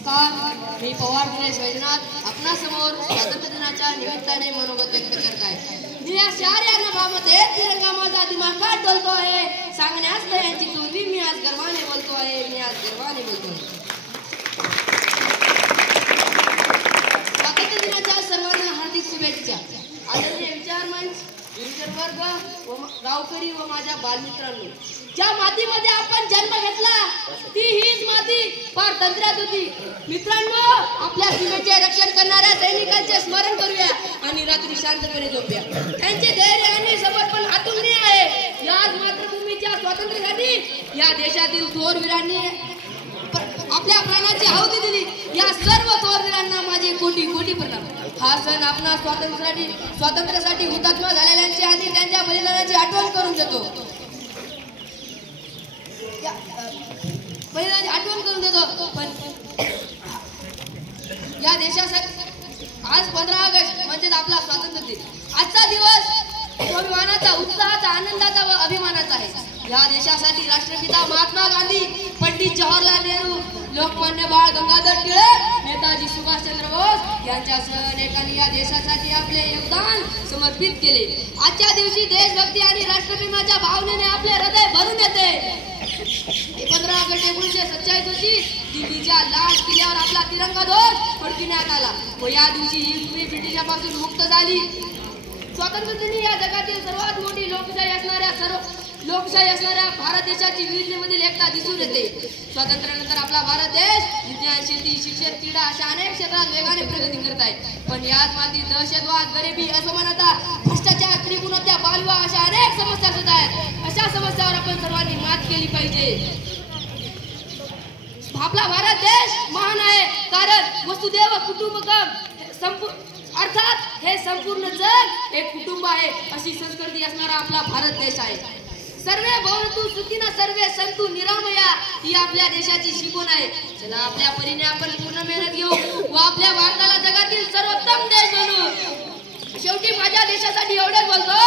नमस्कार, मी पवार दिनेश वैजनाथ आपणासमोर स्वातंत्र्य दिनाच्या निमित्ताने मनोगत व्यक्त करत आहे। मी या शहरी अनुभवामध्ये तिरंगा माझा दिमाखात डोलतो आहे, सांगण्यास यांची तोंडी मी आज गर्वाने बोलतो आहे, स्वातंत्र्य दिनाच्या सर्वांना हार्दिक शुभेच्छा। आदरणीय विचारमंच, गुरुजन वर्ग व गावकरी व माझ्या बालमित्रांनो, ज्या मातीमध्ये आपण जन्म घेतला ती हीच माती फार तंत्रात होती। मित्रांनो, आपल्या सीमेचे रक्षण करणाऱ्या सैनिकांचे स्मरण करूया आणि रात्री शांतपणे झोपूया। त्यांचे धैर्य आणि समर्पण अतुलनीय आहे। याच मातृभूमीच्या स्वातंत्र्यासाठी या देशातील थोर वीरांनी आपल्या प्राणाची आहुती दिली। या सर्व थोर वीरांना माझे कोटी कोटी प्रणाम। हा सण आपणा स्वातंत्र्यासाठी हुतात्मा झालेल्यांची आणि त्यांच्या बलिदानाची आठवण करून देतो। पण या देशासाठी आज 15 ऑगस्ट म्हणजे आपला स्वातंत्र्य दिन। आजचा दिवस स्वाभिमानाचा, उत्साहाचा, आनंदाचा व अभिमानाचा आहे। या देशासाठी राष्ट्रपिता महात्मा गांधी, पंडित जवाहरलाल नेहरू, लोकमान्य बाळ गंगाधर टिळक, नेताजी सुभाषचंद्र बोस यांच्यासह अनेकांनी या देशासाठी आपले योगदान समर्पित केले। आजच्या दिवशी देशभक्ती आणि राष्ट्रप्रेमाच्या भावनेने आपले हृदय भरून येते। 15 ऑगस्ट 1947 रोजी दिल्लीच्या लाल किल्ल्यावर आपला तिरंगा ध्वज फडकविण्यात आला व या दिवशी ही भूमी ब्रिटिशांपासून मुक्त झाली। स्वातंत्र्य दिनी या जगातील सर्वात मोठी लोकशाही असणाऱ्या भारत देशाची विविधतेमधील एकता दिसून येते। स्वातंत्र्यानंतर आपला भारत देश विज्ञान, शेती, शिक्षण, क्रीडा अशा अनेक क्षेत्रात वेगाने प्रगती करत आहे। पण याच माती दहशतवाद, गरिबी, असमानता, भ्रष्टाचार, त्रिगुणवत्ता, बालविवाह अशा अनेक समस्या सुद्धा आहेत। अशा समस्यावर आपण सर्वांनी मात केली पाहिजे। आपला भारत देश महान आहे कारण वसुदैव कुटुंबकम अर्थात हे संपूर्ण जग एक कुटुंब आहे अशी संस्कृती असणारा आपला भारत देश आहे। सर्वे भवन्तु सुखिनः सर्वे सन्तु निरामया ही आपल्या देशाची शिकवण आहे। चला आपल्या परीने आपण पूर्ण मेहनत घेऊ व आपल्या भारताला जगातील सर्वोत्तम देश बनवू। शेवटी माझ्या देशासाठी एवढेच बोलतो,